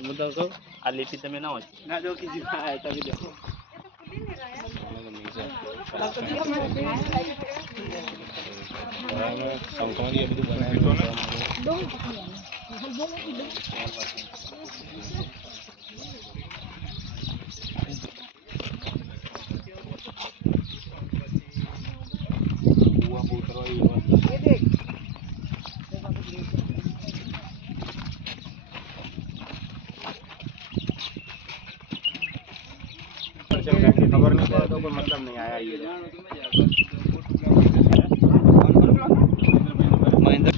बताओ तो आ लिपि तमे ना हो ना जो किसी का है तभी देखो संक्रांति બધું બનાવ્યું કુવા બહુ ઉતરવા એ દેખ खबर नहीं पड़ा तो कोई मतलब नहीं आया ये महेंद्र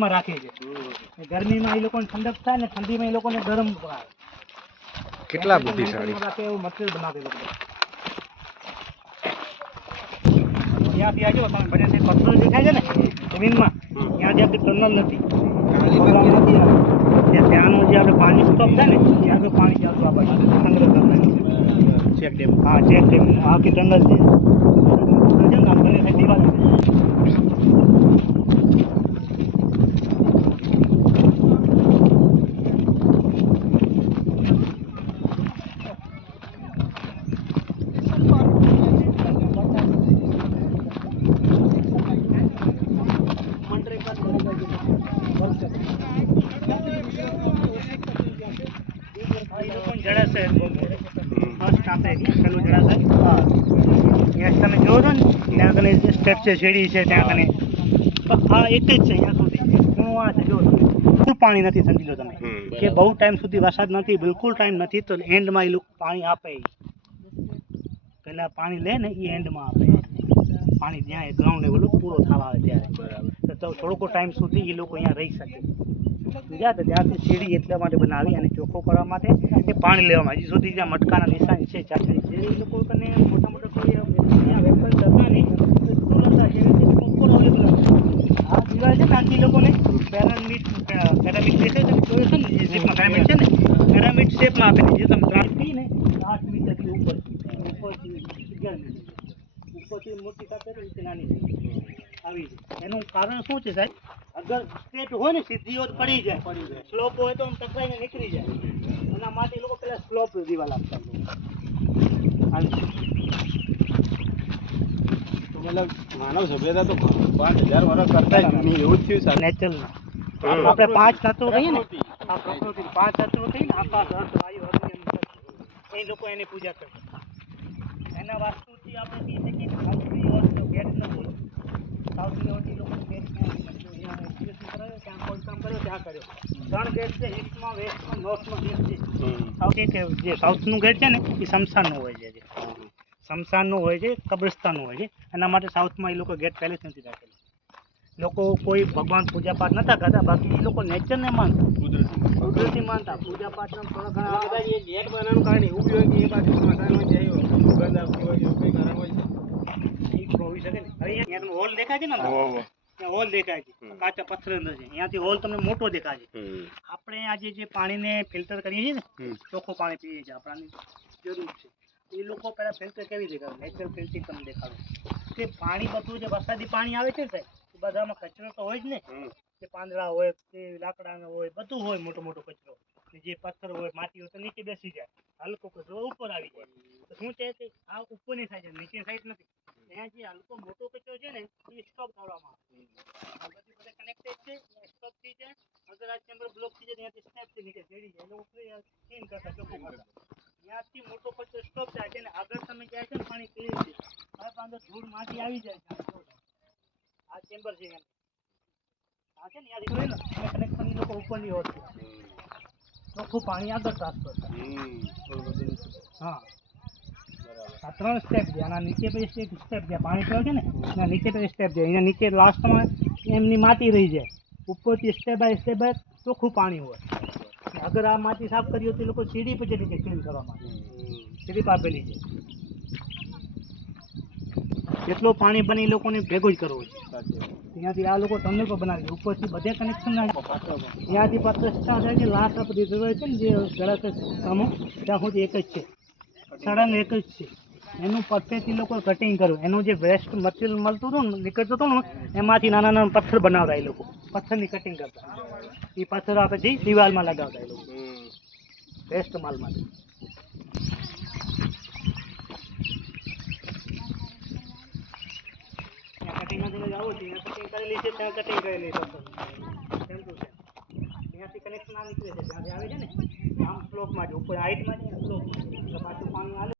में राखे गर्मी में ये ठंडक थाय ने ठंडी में ये गरम કેટલા બુદ્ધિશાળી राखे એવું મટીરીયલ બનાવે લોકો ત્યાંથી આજો તમે બને છે પથ્થર દેખાય છે ને જમીનમાં ત્યાં જે આપણે ટનલ નથી ત્યાંનો જે આપણે પાણી સ્ટોપ થાય ને ત્યાં તો પાણી ચાલતું આપણે સંગ્રહ કરતા ચેક ડેમ હા ચેક ડેમ આખી ટનલ છે બને છે દિવાલ જળાશય ફર્સ્ટ આપણે પેલું જળાશય હા ત્યાં તમે જોવો છો ને ત્યાં કને સ્ટેપ છે સીડી છે ત્યાં કને આ એક જ છે અહીંયા સુધી હું આ છે જો બિલકુલ પાણી નથી સમજી લો તમે કે બહુ ટાઈમ સુધી વરસાદ નથી બિલકુલ ટાઈમ નથી તો એન્ડમાં એ લોકો પાણી આપે પહેલાં પાણી લે ને એ એન્ડમાં આપે પાણી જ્યાં ગ્રાઉન્ડ લેવલ પૂરો થવા આવે ત્યારે બરાબર તો થોડોક ટાઈમ સુધી એ લોકો અહીંયા રહી શકે બીજા તો ત્યાંથી સીડી એટલા માટે બનાવી અને ચોખ્ખો કરવા માટે એ પાણી લેવામાં હજી સુધી જ્યાં મટકાના નિશાન છે ચાચડી જે એ લોકો કને મોટા મોટા કોઈ વેપન્સ હતા નહીં સ્કૂલ હતા જે પ્રોપર અવેલેબલ હતા આ દિવાલ છે ને આખી લોકોને પેરામિડ છે તમે જોયો છે ને જે શેપમાં પિરામિડ છે ને પિરામિડ શેપમાં આપેલી જે તમે ત્રાસ થઈ ને 8 મીટરથી ઉપરથી 11 મીટર ઉપરથી મોટી સાથે રીતે નાની આવી જાય એનું કારણ શું છે સાહેબ અગર સ્ટ્રેટ હોય ને સીધી હોય તો પડી જાય સ્લોપ હોય તો ટકરાઈને નીકળી જાય એના માટે એ લોકો પેલા સ્લોપ દિવાલ આપતા તો મતલબ માનવ સભ્યતા તો 5000 વર્ષ કરતા જૂની એવું જ થયું નેચરલના આપણે 5 તત્વો કહીએ ને આ પ્રકૃતિ 5 તત્વો કહીએ ને આકાશ અર્થ વાયુ અગ્નિ એ લોકો એની પૂજા કરતા એના વાસ્તુથી આપણે કહીએ છીએ કે સાઉથની ઓર ગેટ નથી સાઉથની ઓર લોકો ગેટ ત્યાં કોઈ કામ કર્યો ત્યાં કર્યો 3 ગેટ છે ઈસ્ટમાં વેસ્ટમાં નોર્થમાં ગેટ છે જે સાઉથનું ગેટ છે ને એ શમશાનનું હોય છે શમશાનનું હોય છે કબ્રસ્તાનનું હોય છે એના માટે સાઉથમાં એ લોકો ગેટ પહેલેથી નથી રાખેલા લોકો કોઈ ભગવાન પૂજા પાઠ નતા કરતા બાકી એ લોકો નેચરને માનતા કુદરતી માનતા પૂજા પાઠના થોડા ઘણા કદાચ એ ગેટ બનાવવાનું કારણ એવું બી હોય કે એ બાજુ સ્મશાન હોય જાય સુગંધ આવતી હોય એવું કંઈ કારણ હોય છે એ હોઈ શકે ને અહીંયા તમે હોલ દેખાય છે ને ત્યાં હોલ દેખાય છે કાચા પથ્થર અંદર છે અહીંયાથી હોલ તમને મોટો દેખાય છે આપણે આજે જે પાણીને ફિલ્ટર કરીએ છીએ ને ચોખ્ખું પાણી પીએ છીએ આપણાની જરૂર છે એ લોકો પહેલાં ફિલ્ટર કેવી દેખાડે નેચરલ ફિલ્ટર તમને દેખાડો કે પાણી બધું જે વરસાદી પાણી આવે છે સાહેબ એ બધામાં કચરો તો હોય જ ને કે પાંદડા હોય કે લાકડાનો હોય બધું હોય મોટો મોટો કચરો જે પથ્થર હોય માટી હોય તો નીચે બેસી જાય હલકો કચરો ઉપર આવી જાય તો શું છે કે આ ઉપરની સાઈડ છે નીચેની સાઈડ નથી ત્યાં જે હલકો મોટો કચરો છે ને એ સ્ટોપ કરવામાં આવે બધી બધા કનેક્ટેડ છે સ્ટોપ થઈ જાય અગર આ ચેમ્બર બ્લોક થઈ જાય ત્યાંથી સ્ટેપથી નીચે ચડી જાય એટલે ક્લીન કરતા ચોખ્ખું કરતા ત્યાંથી મોટો કચરો સ્ટોપ થાય છે ને આગળ તમે જાય છે ને પાણી ક્લીન છે હવે અંદર ધૂળ માટી આવી જાય છે આ ચેમ્બર છે આ છે ને યાર કનેક્શન એ લોકો ઉપરની હોત ચોખ્ખું પાણી આગળ ટ્રાન્સફર થાય હા આ 3 સ્ટેપ છે આના નીચે પછી એક સ્ટેપ છે પાણી પીવે છે ને એના નીચે પછી સ્ટેપ છે અહીંયા નીચે લાસ્ટમાં એમની માટી રહી જાય ઉપરથી સ્ટેપ બાય ચોખ્ખું પાણી હોય અગર આ માટી સાફ કરી હોય તો લોકો સીડી પર જતી છે ક્લીન કરવા માટે સીડી પર આપેલી છે જેટલું પાણી બને એ લોકોને ભેગું જ કરવું છે. સાચી વાત. ત્યાંથી આ લોકો ટનલ પર બનાવી છે ઉપરથી બધે કનેક્શન નાખે ત્યાંથી પાછળ સ્ટાર્ટ થાય કે લાસ્ટ આપણે જોવે છે ને જે ગળક કામો ત્યાં સુધી એક જ છે સળંગ એક જ છે એનું પરફેક્ટ એ લોકો કટિંગ કર્યું એનું જે વેસ્ટ મટીરિયલ મળતું હતું ને નીકળતું હતું ને એમાંથી નાના નાના પથ્થર બનાવતા એ લોકો પથ્થરની કટિંગ કરતા એ પથ્થર આપણે દિવાલમાં લગાવતા એ લોકો વેસ્ટ માલમાંથી કટિંગ આવું છે કટિંગ કરેલી છે ત્યાં કટિંગ કરેલી છે સેમ ટુ સેમ ત્યાંથી કનેક્શન આ નીકળે છે ત્યાંથી આવે છે ને આમ સ્લોપમાં જ ઉપર હાઇટમાં જ સ્લોપમાં પાછું પાણી આવે